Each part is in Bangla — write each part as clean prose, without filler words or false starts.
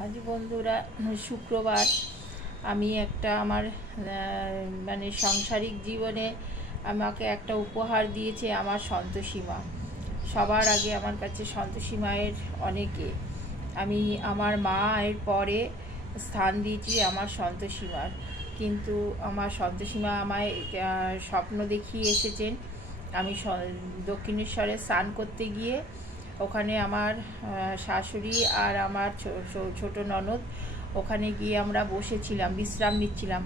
আজ বন্ধুরা শুক্রবার আমি একটা আমার মানে সাংসারিক জীবনে আমাকে একটা উপহার দিয়েছে আমার সন্তোষী মা। সবার আগে আমার কাছে সন্তোষী মায়ের অনেকে, আমি আমার মায়ের পরে স্থান দিয়েছি আমার সন্তোষী মার। কিন্তু আমার সন্তোষী মা আমায় স্বপ্ন দেখিয়ে এসেছেন। আমি দক্ষিণেশ্বরে স্নান করতে গিয়ে ওখানে আমার শাশুড়ি আর আমার ছোট ননদ ওখানে গিয়ে আমরা বসেছিলাম, বিশ্রাম নিচ্ছিলাম।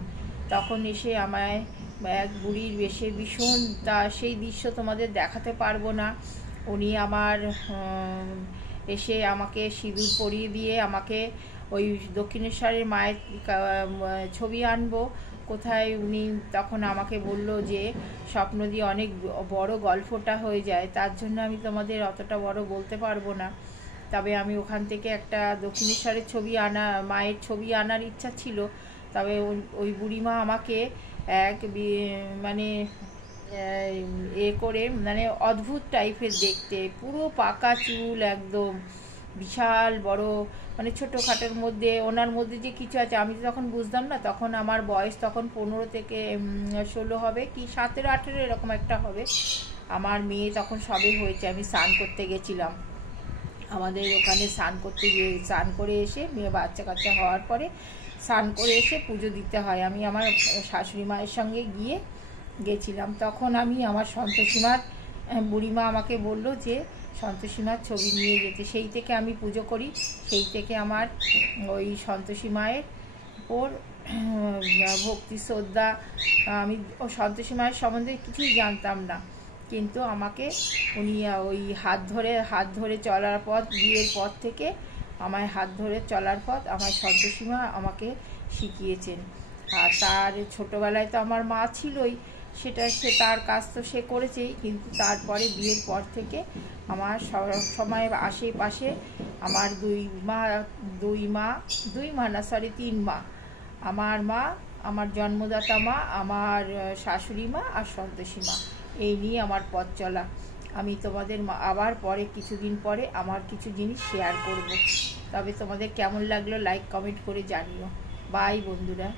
তখন এসে আমায় এক বুড়ির বেশে ভীষণ, তা সেই দৃশ্য তোমাদের দেখাতে পারবো না। উনি আমার এসে আমাকে সিঁদুর পরিয়ে দিয়ে আমাকে ওই দক্ষিণেশ্বরের মায়ের ছবি আনবো কোথায়, উনি তখন আমাকে বলল যে স্বপ্ন দিয়ে অনেক বড় গল্পটা হয়ে যায়, তার জন্য আমি তোমাদের অতটা বড় বলতে পারবো না। তবে আমি ওখান থেকে একটা দক্ষিণেশ্বরের মায়ের ছবি আনার ইচ্ছা ছিল। তবে ওই বুড়িমা আমাকে এক মানে করে, মানে অদ্ভুত টাইপের দেখতে, পুরো পাকা চুল, একদম বিশাল বড়, মানে ছোটোখাটোর মধ্যে ওনার মধ্যে যে কিছু আছে আমি তো তখন বুঝতাম না। তখন আমার বয়স তখন 15 থেকে 16 হবে, কি 17-18 এরকম একটা হবে। আমার মেয়ে তখন সবে হয়েছে। আমি স্নান করতে গেছিলাম আমাদের ওখানে, স্নান করতে গিয়ে স্নান করে এসে, মেয়ে বাচ্চা কাচ্চা হওয়ার পরে স্নান করে এসে পুজো দিতে হয়। আমি আমার শাশুড়ি মায়ের সঙ্গে গেছিলাম। তখন আমি আমার সন্তোষী মার, বুড়িমা আমাকে বলল যে সন্তোষী মার ছবি নিয়ে যেতে। সেই থেকে আমি পুজো করি, সেই থেকে আমার ওই সন্তোষী মায়ের ওর ভক্তি শ্রদ্ধা। আমি ও সন্তোষী মায়ের সম্বন্ধে কিছুই জানতাম না, কিন্তু আমাকে উনি ওই হাত ধরে চলার পথ, বিয়ের পর থেকে আমায় হাত ধরে চলার পথ আমার সন্তোষী মা আমাকে শিখিয়েছেন। আর তার ছোটোবেলায় তো আমার মা ছিলই, সে তার কাজ তো সে করেছেই, কিন্তু তারপরে বিয়ের পর থেকে আমার সব সময় আশেপাশে আমার দুই মা না, সরি 3 মা। আমার মা, আমার জন্মদাতা মা, আমার শাশুড়ি মা আর সন্তোষী মা, এই নিয়ে আমার পথ চলা। আমি তোমাদের আবার পরে কিছুদিন পরে আমার কিছু জিনিস শেয়ার করব। তবে তোমাদের কেমন লাগলো লাইক কমেন্ট করে জানিও। বাই বন্ধুরা।